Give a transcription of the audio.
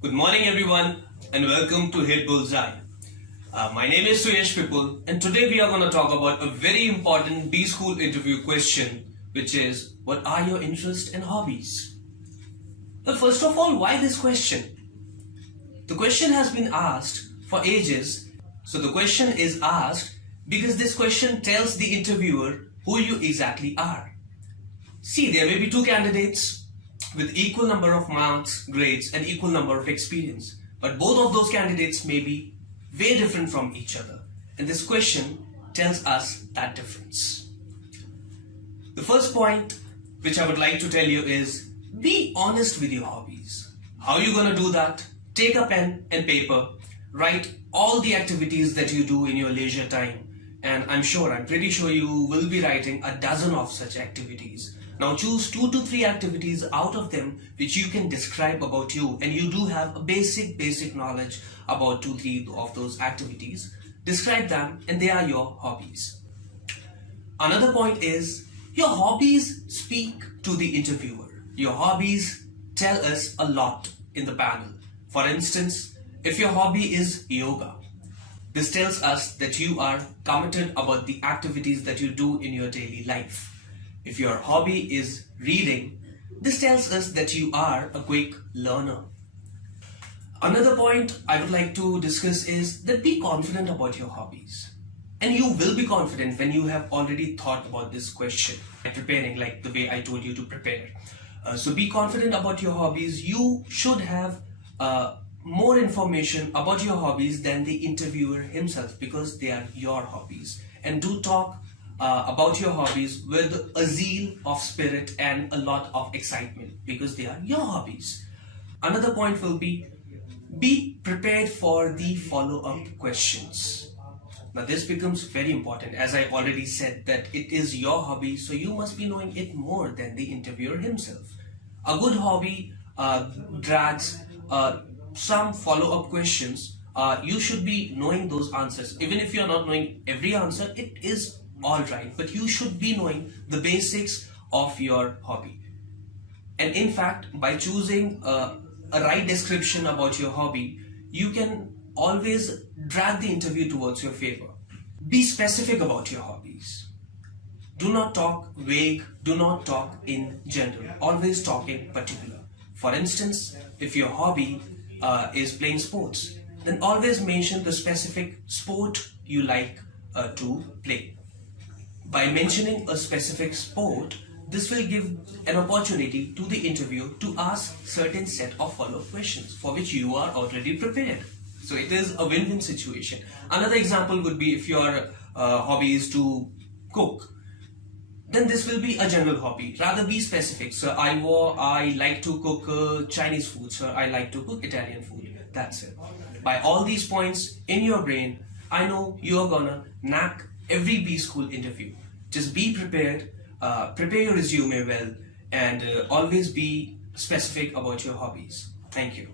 Good morning everyone and welcome to Hitbullseye. My name is People and today we are going to talk about a very important B-School interview question, which is, what are your interests and hobbies? Well, first of all, why this question? The question has been asked for ages. So the question is asked because this question tells the interviewer who you exactly are. See, there may be two candidates with equal number of marks, grades and equal number of experience. But both of those candidates may be very different from each other. And this question tells us that difference. The first point which I would like to tell you is, be honest with your hobbies. How are you going to do that? Take a pen and paper, write all the activities that you do in your leisure time. And I'm pretty sure you will be writing a dozen of such activities. Now choose 2 to 3 activities out of them which you can describe about you, and you do have a basic knowledge about 2-3 of those activities. Describe them and they are your hobbies. Another point is, your hobbies speak to the interviewer. Your hobbies tell us a lot in the panel. For instance, if your hobby is yoga, this tells us that you are committed about the activities that you do in your daily life. If your hobby is reading, this tells us that you are a quick learner. Another point I would like to discuss is that be confident about your hobbies. And you will be confident when you have already thought about this question, preparing like the way I told you to prepare. So be confident about your hobbies. You should have more information about your hobbies than the interviewer himself, because they are your hobbies. And do talk about your hobbies with a zeal of spirit and a lot of excitement, because they are your hobbies. Another point will be prepared for the follow-up questions. Now this becomes very important, as I already said that it is your hobby, so you must be knowing it more than the interviewer himself. A good hobby drags some follow-up questions. You should be knowing those answers. Even if you are not knowing every answer, it is alright, but you should be knowing the basics of your hobby. And in fact, by choosing a right description about your hobby, you can always drag the interview towards your favor. Be specific about your hobbies. Do not talk vague, do not talk in general, always talk in particular. For instance, if your hobby is playing sports, then always mention the specific sport you like to play. By mentioning a specific sport, this will give an opportunity to the interviewer to ask certain set of follow-up questions for which you are already prepared. So it is a win-win situation. Another example would be if your hobby is to cook, then this will be a general hobby. Rather be specific. So I like to cook Chinese food, so I like to cook Italian food. That's it. By all these points in your brain, I know you are gonna knack every B-School interview. Just be prepared, prepare your resume well, and always be specific about your hobbies. Thank you.